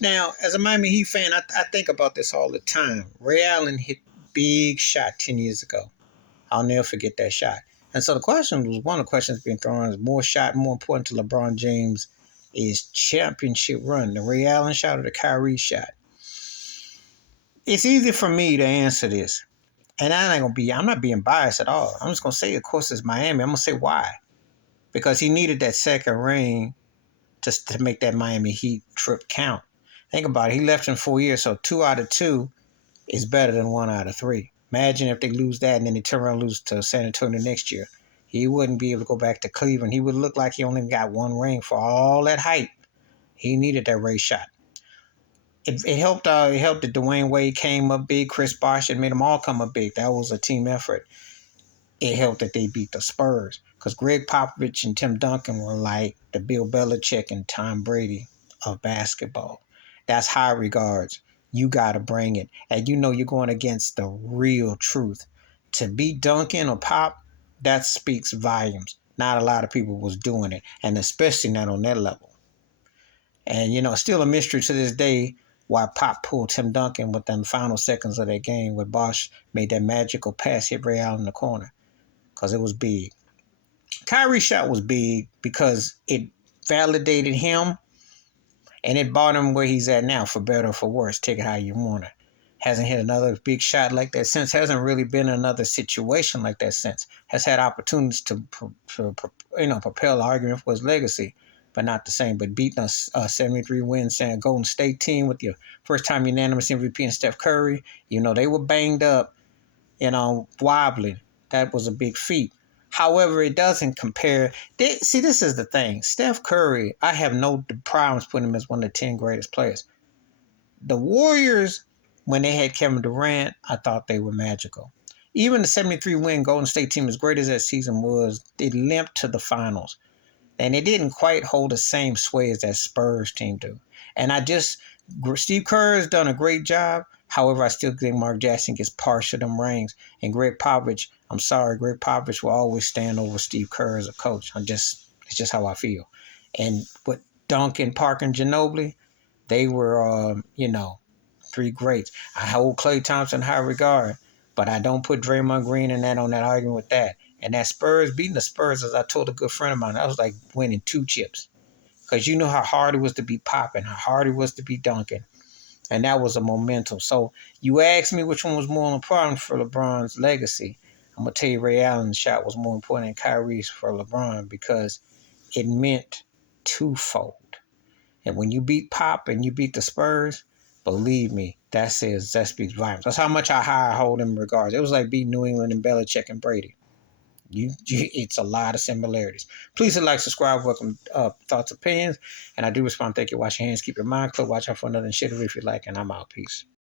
Now, as a Miami Heat fan, I think about this all the time. Ray Allen hit big shot 10 years ago. I'll never forget that shot. And so the question was one of the questions being thrown is more shot, more important to LeBron James is championship run, the Ray Allen shot or the Kyrie shot? It's easy for me to answer this. And I'm not being biased at all. I'm just gonna say, of course, it's Miami. I'm gonna say why. Because he needed that second ring to make that Miami Heat trip count. Think about it. He left in 4 years, so 2 out of 2 is better than 1 out of 3. Imagine if they lose that and then they turn around and lose to San Antonio next year. He wouldn't be able to go back to Cleveland. He would look like he only got one ring for all that hype. He needed that race shot. It helped. It helped that Dwayne Wade came up big. Chris Bosh and made them all come up big. That was a team effort. It helped that they beat the Spurs because Greg Popovich and Tim Duncan were like the Bill Belichick and Tom Brady of basketball. That's high regards. You got to bring it. And you know you're going against the real truth. To beat Duncan or Pop, that speaks volumes. Not a lot of people was doing it, and especially not on that level. And, it's still a mystery to this day why Pop pulled Tim Duncan within the final seconds of that game where Bosh made that magical pass, hit Ray Allen in the corner because it was big. Kyrie's shot was big because it validated him and it brought him where he's at now, for better or for worse. Take it how you want it. Hasn't hit another big shot like that since. Hasn't really been in another situation like that since. Has had opportunities to propel the argument for his legacy, but not the same. But beating a 73-win Golden State team with your first-time unanimous MVP and Steph Curry, they were banged up, wobbling. That was a big feat. However, it doesn't compare. See, this is the thing. Steph Curry, I have no problems putting him as one of the 10 greatest players. The Warriors, when they had Kevin Durant, I thought they were magical. Even the 73-win Golden State team, as great as that season was, it limped to the finals. And it didn't quite hold the same sway as that Spurs team do. And Steve Kerr has done a great job. However, I still think Mark Jackson gets partial them rings. And Greg Popovich, I'm sorry, Greg Popovich will always stand over Steve Kerr as a coach. It's just how I feel. And with Duncan, Parker, and Ginobili, they were, 3 greats. I hold Klay Thompson in high regard, but I don't put Draymond Green in on that argument with that. And that beating the Spurs, as I told a good friend of mine, that was like winning 2 chips. Because you know how hard it was to be Poppin', how hard it was to be Duncan. And that was a momentum. So you asked me which one was more important for LeBron's legacy. I'm going to tell you Ray Allen's shot was more important than Kyrie's for LeBron because it meant twofold. And when you beat Pop and you beat the Spurs, believe me, that speaks volumes. That's how much I hold him in regards. It was like beating New England and Belichick and Brady. It's a lot of similarities. Please hit like, subscribe, welcome thoughts, opinions. And I do respond. Thank you. Wash your hands. Keep your mind clear. Watch out for another shit if you like. And I'm out. Peace.